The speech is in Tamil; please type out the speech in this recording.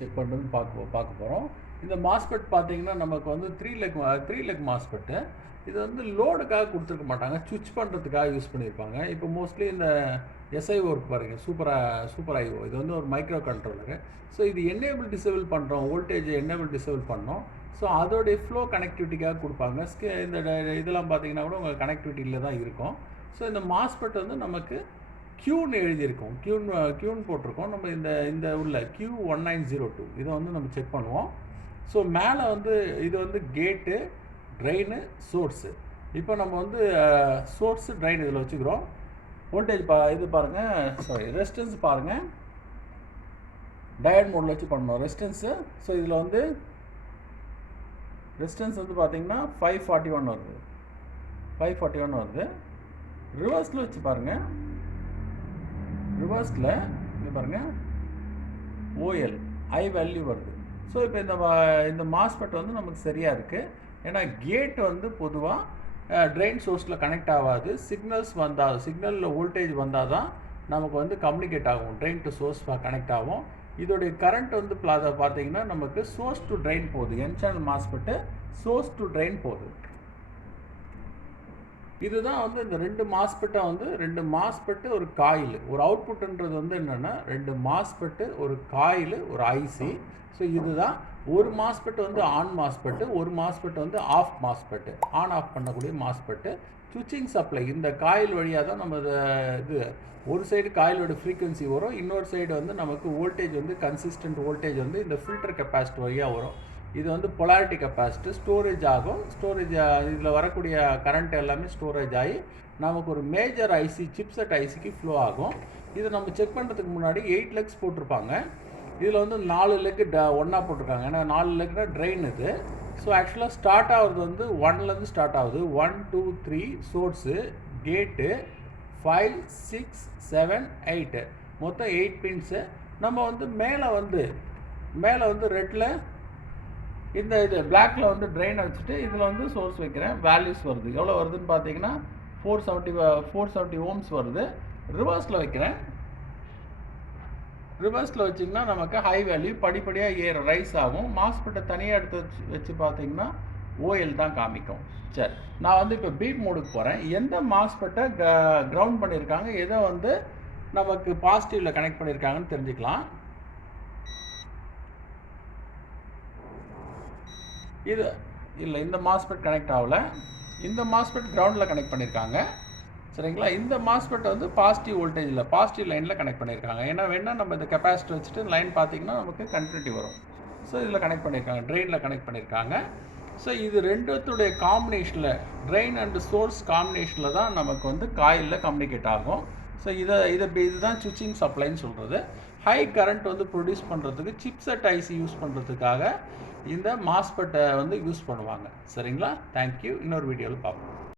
செக் பண்ணுறதுன்னு பார்க்க போகிறோம். இந்த மாஸ்பெட் பார்த்தீங்கன்னா நமக்கு வந்து த்ரீ லெக் மாஸ்பெட்டு. இது வந்து லோடுக்காக கொடுத்துருக்க மாட்டாங்க, சுவிட்ச் பண்ணுறதுக்காக யூஸ் பண்ணியிருப்பாங்க. இப்போ மோஸ்ட்லி இந்த எஸ்ஐஓ இருக்கு பாருங்க, சூப்பர் ஐஓ, இது வந்து ஒரு மைக்ரோ கண்ட்ரோலரு. ஸோ இது என்னேபிள் டிசேபிள் பண்ணுறோம், வோல்டேஜ் என்னேபிள் டிசேபிள் பண்ணோம். ஸோ அதோடைய ஃப்ளோ கனெக்டிவிட்டிக்காக கொடுப்பாங்க. இந்த இதெல்லாம் பார்த்தீங்கன்னா கூட உங்கள் கனெக்டிவிட்டியில் தான் இருக்கும். ஸோ இந்த மாஸ்பெட் வந்து நமக்கு Qன்னு எழுதியிருக்கோம், Qன்னு போட்டிருக்கோம். நம்ம இந்த உள்ள Q1902 இதை வந்து நம்ம செக் பண்ணுவோம். ஸோ மேலே வந்து இது வந்து கேட்டு, ட்ரெயினு, சோர்ஸு. இப்போ நம்ம வந்து சோர்ஸு, ட்ரெயின் இதில் வச்சுக்கிறோம். வோல்டேஜ் இது பாருங்கள், ரெசிஸ்டன்ஸ் பாருங்கள், டயட் மோடில் வச்சு பண்ணணும் ரெசிஸ்டன்ஸு. ஸோ இதில் வந்து ரெசிஸ்டன்ஸ் வந்து பார்த்தீங்கன்னா 541 வருது, 541 வருது. ரிவர்ஸில் வச்சு பாருங்கள், ரிவர்ஸில் இங்கே பாருங்கள் ஓஎல் ஐ வேல்யூ வருது. ஸோ இப்போ இந்த மாஸ்பெட் வந்து நமக்கு சரியாக இருக்குது. ஏன்னா கேட் வந்து பொதுவாக ட்ரெயின் சோர்ஸில் கனெக்ட் ஆகாது. சிக்னலில் வோல்டேஜ் வந்தால் தான் நமக்கு வந்து கம்யூனிகேட் ஆகும், ட்ரெயின் டு சோர்ஸ் கனெக்ட் ஆகும். இதோடைய கரண்ட் வந்து பார்த்தீங்கன்னா நமக்கு சோர்ஸ் டு ட்ரெயின் போகுது. என் சேனல் மாஸ்பெட்டு சோர்ஸ் டு ட்ரெயின் போகுது. இதுதான் வந்து இந்த ரெண்டு மாஸ்பெட்டு ஒரு காயில். ஒரு அவுட்புட்ன்றது வந்து என்னென்னா 2 மாஸ்பெட்டு, ஒரு காயில், ஒரு ஐசி. ஸோ இதுதான் ஒரு மாஸ்பெட்டு வந்து ஆன் மாஸ்பெட்டு, ஒரு மாஸ்பெட்டு வந்து ஆஃப் மாஸ்பெட்டு, ஆன் ஆஃப் பண்ணக்கூடிய மாஸ்பெட்டு. சுவிட்சிங் சப்ளை இந்த காயில் வழியாக தான் நம்ம இது ஒரு சைடு காயிலோட ஃப்ரீக்வன்சி வரும், இன்னொரு சைடு வந்து நமக்கு வோல்டேஜ் வந்து கன்சிஸ்டன்ட் வோல்டேஜ் வந்து இந்த ஃபில்டர் கெப்பாசிட்டி வழியாக வரும். இது வந்து பொலாரிட்டி கெப்பாசிட்டி ஸ்டோரேஜ் ஆகும். இதில் வரக்கூடிய கரண்ட் எல்லாமே ஸ்டோரேஜ் ஆகி நமக்கு ஒரு மேஜர் ஐசி, சிப்செட் ஐசிக்கு ஃப்ளோ ஆகும். இதை நம்ம செக் பண்ணுறதுக்கு முன்னாடி 8 லெக்ஸ் போட்டிருப்பாங்க. இதில் வந்து 4 லெக்கு ஒன்றா போட்டிருக்காங்க, ஏன்னா 4 லெக்னா ட்ரெயின் இது. ஸோ ஆக்சுவலாக ஸ்டார்ட் ஆகுறது வந்து 1லேருந்து ஸ்டார்ட் ஆகுது. 1 2 3 சோர்ஸு, கேட்டு, 5 6 7 8, மொத்தம் 8 பின்ஸு. நம்ம வந்து மேலே வந்து ரெட்டில் இது பிளாக்ல வந்து ட்ரெயினை வச்சுட்டு இதில் வந்து சோர்ஸ் வைக்கிறேன். வேல்யூஸ் வருது, எவ்வளோ வருதுன்னு பார்த்தீங்கன்னா 470 ஓம்ஸ் வருது. ரிவர்ஸில் வைக்கிறேன். ரிவர்ஸில் வச்சிங்கன்னா நமக்கு ஹை வேல்யூ படிப்படியாக ரைஸ் ஆகும். மாஸ்பெட்டை தனியாக எடுத்து வச்சு பார்த்தீங்கன்னா ஓஎல் தான் காமிக்கும். சரி, நான் வந்து இப்போ பீட் மோடுக்கு போகிறேன். எந்த மாஸ்பெட்டை கிரவுண்ட் பண்ணியிருக்காங்க, எதை வந்து நமக்கு பாசிட்டிவில் கனெக்ட் பண்ணியிருக்காங்கன்னு தெரிஞ்சுக்கலாம். இது இல்லை, இந்த மாஸ்பெட் கனெக்ட் ஆகலை. இந்த மாஸ்பெட் கிரவுண்டில் கனெக்ட் பண்ணியிருக்காங்க. சரிங்களா, இந்த மாஸ்பெட் வந்து பாசிட்டிவ் லைனில் கனெக்ட் பண்ணியிருக்காங்க. ஏன்னா வேணால் நம்ம இந்த கெப்பாசிட்டி வச்சுட்டு லைன் பார்த்தீங்கன்னா நமக்கு கண்டினியூட்டி வரும். ஸோ இதில் கனெக்ட் பண்ணியிருக்காங்க, ட்ரெயினில் கனெக்ட் பண்ணியிருக்காங்க. ஸோ இது ரெண்டுத்துடைய காம்பினேஷனில், ட்ரெயின் அண்டு சோர்ஸ் காம்பினேஷனில் தான் நமக்கு வந்து காயிலில் கம்யூனிகேட் ஆகும். ஸோ இதுதான் சுவிட்சிங் சப்ளைன்னு சொல்கிறது. ஹை கரண்ட் வந்து ப்ரொடியூஸ் பண்ணுறதுக்கு சிப்செட் ஐசி யூஸ் பண்ணுறதுக்காக இந்த மாஸ்பெட்டை வந்து யூஸ் பண்ணுவாங்க. சரிங்களா, தேங்க்யூ. இன்னொரு வீடியோவில் பார்ப்போம்.